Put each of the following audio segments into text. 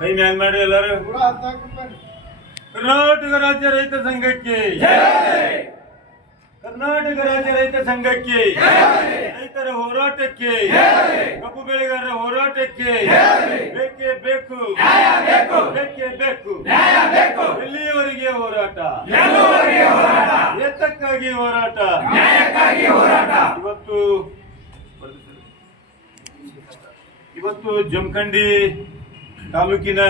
ಕೈ ಮ್ಯಾನ್ ಮಾಡಿ ಎಲ್ಲರೂ ಕರ್ನಾಟಕ ರಾಜ್ಯ ರೈತ ಸಂಘಕ್ಕೆ. ಕರ್ನಾಟಕ ರಾಜ್ಯ ರೈತ ಸಂಘಕ್ಕೆ. ರೈತರ ಹೋರಾಟಕ್ಕೆ. ಕಬ್ಬು ಬೆಳೆಗಾರರ ಹೋರಾಟಕ್ಕೆ. ಬೇಕೇ. ಬೇಕು. ಬೇಕೇ ಬೇಕು. ನ್ಯಾಯ ಬೇಕು. ಇಲ್ಲಿಯವರಿಗೆ ಹೋರಾಟ? ಏತಕ್ಕಾಗಿ ಹೋರಾಟ. ಇವತ್ತು ಇವತ್ತು ಜಮಖಂಡಿ ತಾಲೂಕಿನ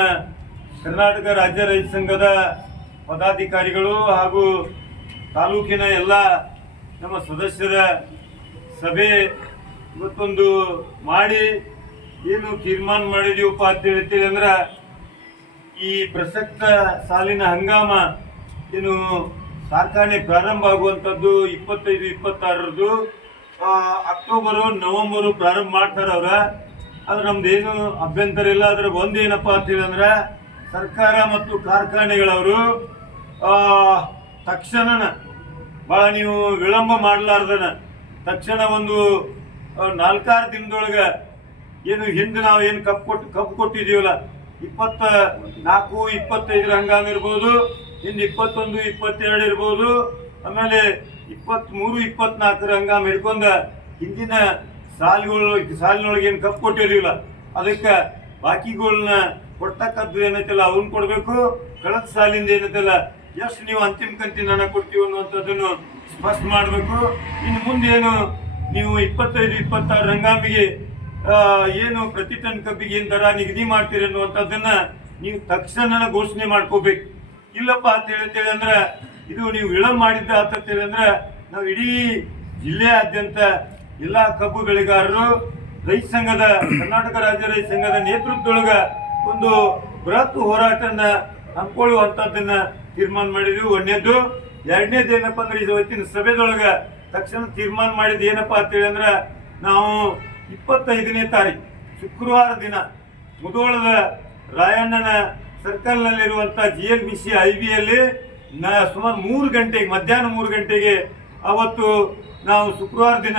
ಕರ್ನಾಟಕ ರಾಜ್ಯ ರೈತ ಸಂಘದ ಪದಾಧಿಕಾರಿಗಳು ಹಾಗೂ ತಾಲೂಕಿನ ಎಲ್ಲ ನಮ್ಮ ಸದಸ್ಯರ ಸಭೆ ಇವತ್ತೊಂದು ಮಾಡಿ ಏನು ತೀರ್ಮಾನ ಮಾಡಿದೀವಪ್ಪ ಅಂತ ಹೇಳ್ತೀವಿ ಅಂದ್ರೆ, ಈ ಪ್ರಸಕ್ತ ಸಾಲಿನ ಹಂಗಾಮ ಏನು ಕಾರ್ಖಾನೆ ಪ್ರಾರಂಭ ಆಗುವಂಥದ್ದು ಇಪ್ಪತ್ತೈದು, ಇಪ್ಪತ್ತಾರರದ್ದು ಅಕ್ಟೋಬರು, ನವಂಬರು ಪ್ರಾರಂಭ ಮಾಡ್ತಾರೆ ಅವ್ರ. ಆದ್ರೆ ನಮ್ದು ಏನು ಅಭ್ಯಂತರ ಇಲ್ಲ. ಅದ್ರ ಒಂದು ಏನಪ್ಪಾ ಅಂತ ಹೇಳಿದ್ರೆ ಸರ್ಕಾರ ಮತ್ತು ಕಾರ್ಖಾನೆಗಳವರು ತಕ್ಷಣನ ಭಾಳ ನೀವು ವಿಳಂಬ ಮಾಡಲಾರ್ದನ ತಕ್ಷಣ ಒಂದು ನಾಲ್ಕಾರು ದಿನದೊಳಗೆ ಏನು ಹಿಂದೆ ನಾವು ಏನು ಕಪ್ ಕೊಟ್ಟು ಕಪ್ ಕೊಟ್ಟಿದೀವಲ್ಲ ಇಪ್ಪತ್ತ ನಾಲ್ಕು, ಇಪ್ಪತ್ತೈದರ ಹಂಗಾಮ ಇರ್ಬೋದು, ಇನ್ನು ಇಪ್ಪತ್ತೊಂದು, ಇಪ್ಪತ್ತೆರಡು ಇರ್ಬೋದು, ಆಮೇಲೆ ಇಪ್ಪತ್ತ್ಮೂರು ಇಪ್ಪತ್ನಾಲ್ಕರ ಹಂಗಾಮ ಹಿಡ್ಕೊಂಡ ಹಿಂದಿನ ಸಾಲುಗಳು ಸಾಲಿನೊಳಗೆ ಏನು ಕಪ್ ಕೊಟ್ಟಿರಲಿಲ್ಲ. ಅದಕ್ಕೆ ಬಾಕಿಗಳನ್ನ ಕೊಡ್ತಕ್ಕದ್ದು ಏನೈತಲ್ಲ, ಅವ್ನ ಕೊಡಬೇಕು, ಕಳೆದ ಸಾಲಿಂದ ಏನೈತಲ್ಲ, ಎಷ್ಟು ನೀವು ಅಂತಿಮ ಕಂತಿನ ಹಣ ಕೊಡ್ತೀವಿ ಅನ್ನುವಂಥದ್ದನ್ನು ಸ್ಪಷ್ಟ ಮಾಡಬೇಕು. ಇನ್ನು ಮುಂದೇನು ನೀವು ಇಪ್ಪತ್ತೈದು, ಇಪ್ಪತ್ತಾರು ಹಂಗಾಮಿಗೆ ಏನು ಪ್ರತಿ ಟನ್ ಕಬ್ಬಿಗೆ ಏನ್ ದರ ನಿಗದಿ ಮಾಡ್ತೀರಿ ಅನ್ನುವಂಥದ್ದನ್ನ ನೀವು ತಕ್ಷಣ ಘೋಷಣೆ ಮಾಡ್ಕೋಬೇಕು. ಇಲ್ಲಪ್ಪ ಅಂತ ಹೇಳ್ತೇಳಿ ಅಂದ್ರೆ ಇದು ನೀವು ವಿಳಂಬ ಮಾಡಿದ್ದ ಅಂತ ಹೇಳಿ ಅಂದ್ರೆ ನಾವು ಇಡೀ ಜಿಲ್ಲೆಯಾದ್ಯಂತ ಎಲ್ಲಾ ಕಬ್ಬು ಬೆಳೆಗಾರರು ರೈತ ಸಂಘದ, ಕರ್ನಾಟಕ ರಾಜ್ಯ ರೈತ ಸಂಘದ ನೇತೃತ್ವದೊಳಗ ಒಂದು ಬೃಹತ್ ಹೋರಾಟನ ಹಮ್ಮಿಕೊಳ್ಳುವಂತದ್ದನ್ನ ತೀರ್ಮಾನ ಮಾಡಿದ್ವಿ. ಒಂದನೇದು ಎರಡನೇದು ಏನಪ್ಪ ಅಂದ್ರೆ ಇವತ್ತಿನ ಸಭೆದೊಳಗ ತಕ್ಷಣ ತೀರ್ಮಾನ ಮಾಡಿದ ಏನಪ್ಪಾ ಅಂತೇಳಿ ಅಂದ್ರೆ ನಾವು ಇಪ್ಪತ್ತೈದನೇ ತಾರೀಕು ಶುಕ್ರವಾರ ದಿನ ಮುದೋಳದ ರಾಯಣ್ಣನ ಸರ್ಕಲ್ನಲ್ಲಿರುವಂಥ G L B C I ಬಿಯಲ್ಲಿ ಸುಮಾರು ಮೂರು ಗಂಟೆಗೆ, ಮಧ್ಯಾಹ್ನ ಮೂರು ಗಂಟೆಗೆ ಅವತ್ತು ನಾವು ಶುಕ್ರವಾರ ದಿನ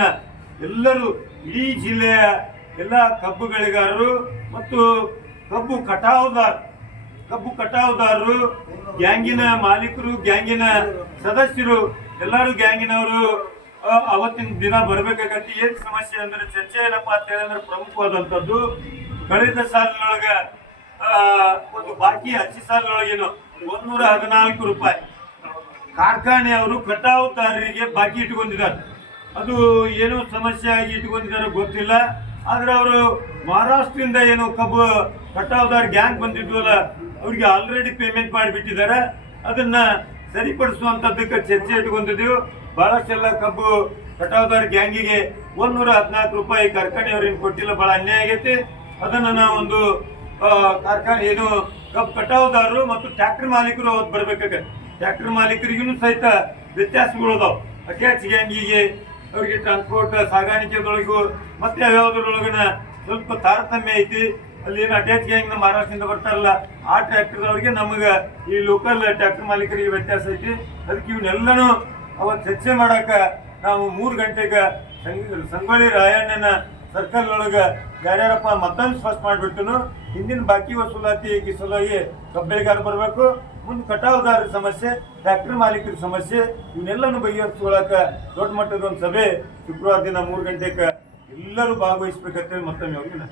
ಎಲ್ಲರೂ ಇಡೀ ಜಿಲ್ಲೆಯ ಎಲ್ಲ ಕಬ್ಬು ಬೆಳೆಗಾರರು ಮತ್ತು ಕಬ್ಬು ಕಟಾವುದಾರ, ಕಬ್ಬು ಕಟಾವುದಾರರು, ಗ್ಯಾಂಗಿನ ಮಾಲೀಕರು, ಗ್ಯಾಂಗಿನ ಸದಸ್ಯರು, ಎಲ್ಲರೂ ಗ್ಯಾಂಗಿನವರು ಅವತ್ತಿನ ದಿನ ಬರ್ಬೇಕಾಗತ್ತೆ. ಏನ್ ಸಮಸ್ಯೆ ಅಂದ್ರೆ ಚರ್ಚೆ ಏನಪ್ಪಾ ಅಂತ ಹೇಳಿದ್ರೆ ಪ್ರಮುಖವಾದಂತದ್ದು ಕಳೆದ ಸಾಲಿನೊಳಗ ಒಂದು ಬಾಕಿ ಹಚ್ಚಿ ಸಾಲಿನೊಳಗೇನು ಒಂದೂರ ಹದಿನಾಲ್ಕು ರೂಪಾಯಿ. ಕಾರ್ಖಾನೆಯವರು ಕಟಾವುದಾರರಿಗೆ ಬಾಕಿ ಇಟ್ಕೊಂಡಿದ್ದಾರೆ ಅದು ಏನು ಸಮಸ್ಯೆ ಆಗಿ ಇಟ್ಕೊಂಡಿದ್ದಾರೆ ಗೊತ್ತಿಲ್ಲ. ಆದ್ರೆ ಅವರು ಮಹಾರಾಷ್ಟ್ರದಿಂದ ಏನು ಕಬ್ಬು ಕಟಾವುದಾರ ಗ್ಯಾಂಗ್ ಬಂದಿದ್ವಲ್ಲ, ಅವ್ರಿಗೆ ಆಲ್ರೆಡಿ ಪೇಮೆಂಟ್ ಮಾಡಿಬಿಟ್ಟಿದ್ದಾರೆ. ಅದನ್ನ ಸರಿಪಡಿಸುವಂತದ್ದಕ್ಕೆ ಚರ್ಚೆ ಇಟ್ಕೊಂಡಿದ್ದೀವಿ. ಬಹಳಷ್ಟೆಲ್ಲ ಕಬ್ಬು ಕಟಾವುದಾರ ಗ್ಯಾಂಗಿಗೆ ಒಂದೂರ ಹದಿನಾಲ್ಕು ರೂಪಾಯಿ ಕಾರ್ಖಾನೆಯವ್ರಿಗೆ ಕೊಟ್ಟಿಲ್ಲ, ಬಹಳ ಅನ್ಯಾಯ ಆಗೈತಿ. ಅದನ್ನ ಒಂದು ಕಾರ್ಖಾನೆ ಏನು ಕಬ್ಬು ಕಟಾವುದಾರರು ಮತ್ತು ಟ್ರ್ಯಾಕ್ಟರ್ ಮಾಲೀಕರು ಅವತ್ತು ಬರ್ಬೇಕಾಗತ್ತೆ. ಟ್ರ್ಯಾಕ್ಟರ್ ಮಾಲೀಕರಿಗೂ ಸಹಿತ ವ್ಯತ್ಯಾಸಗಳು ಅದಾವ. ಅಟ್ಯಾಚ್ ಗ್ಯಾಂಗಿಗೆ ಅವರಿಗೆ ಟ್ರಾನ್ಸ್ಪೋರ್ಟ್ ಸಾಗಾಣಿಕೆದೊಳಗೂ ಮತ್ತೆ ಯಾವ್ಯಾವ್ದ್ರೊಳಗನ ಸ್ವಲ್ಪ ತಾರತಮ್ಯ ಐತಿ. ಅಲ್ಲಿ ಏನು ಅಟ್ಯಾಚ್ ಗ್ಯಾಂಗ್ ನಮ್ಮ ಮಹಾರಾಷ್ಟ್ರದಿಂದ ಬರ್ತಾರಲ್ಲ, ಆ ಟ್ರ್ಯಾಕ್ಟರ್ದವ್ರಿಗೆ ನಮಗೆ ಈ ಲೋಕಲ್ ಟ್ರ್ಯಾಕ್ಟರ್ ಮಾಲೀಕರಿಗೆ ವ್ಯತ್ಯಾಸ ಐತಿ. ಅದಕ್ಕೆ ಇವನ್ನೆಲ್ಲನೂ ಅವತ್ತು ಚರ್ಚೆ ಮಾಡೋಕೆ ನಾವು ಮೂರು ಗಂಟೆಗೆ ಸಂಗ, ಸಂಗೊಳ್ಳಿ ರಾಯಣ್ಣನ ಸರ್ಕಲ್ ಒಳಗ ಯಾರ್ಯಾರಪ್ಪ ಮತ್ತೊಂದು ಸ್ಪಷ್ಟ ಮಾಡಿಬಿಟ್ಟನು, ಹಿಂದಿನ ಬಾಕಿ ವಸೂಲಾತಿ ಸಲುವಾಗಿ ಕಬ್ಬೆಗಾರ ಬರಬೇಕು. ಮುಂದೆ ಕಟಾವುಗಾರರ ಸಮಸ್ಯೆ ಟ್ರ್ಯಾಕ್ಟರ್ ಮಾಲೀಕರ ಸಮಸ್ಯೆ, ಇವನ್ನೆಲ್ಲನೂ ಬಗೆಹರಿಸ್ಕೊಳಕ ದೊಡ್ಡ ಮಟ್ಟದ ಒಂದು ಸಭೆ ಶುಕ್ರವಾರ ದಿನ ಮೂರು ಗಂಟೆಗೆ ಎಲ್ಲರೂ ಭಾಗವಹಿಸ್ಬೇಕಂತೇಳಿ ಮತ್ತೊಮ್ಮೆ ಅವ್ರಿಗೆ